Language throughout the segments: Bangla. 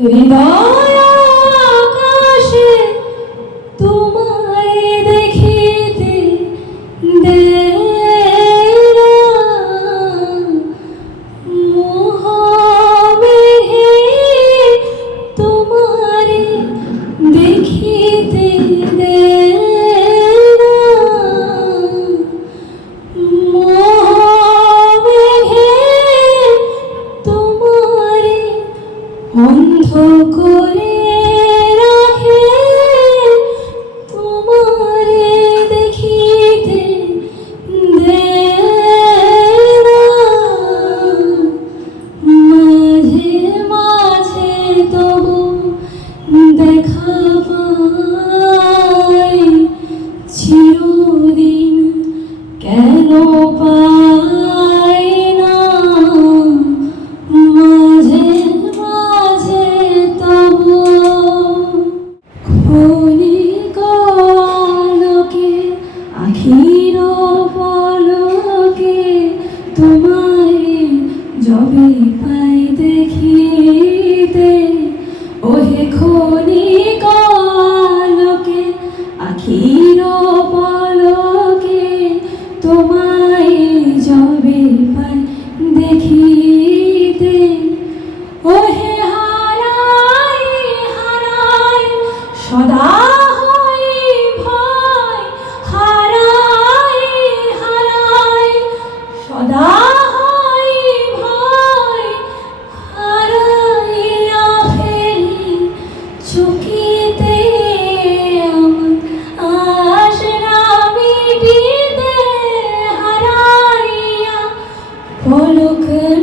อยู่ในบ้น করে রাখে তোমারে দেখিতে মাঝে মাঝে তবু দেখা পাই। চিরদিন কেন পাই দেখি দে ওহে খনি কালকে আখির পলকে তোমায় জবে পাই Oh, look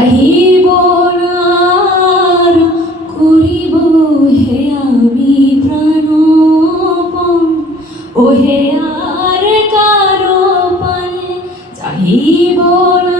চাহিব আর করিব হে আমি প্রাণপণ। ওহে আর কারও পানে চাহিব না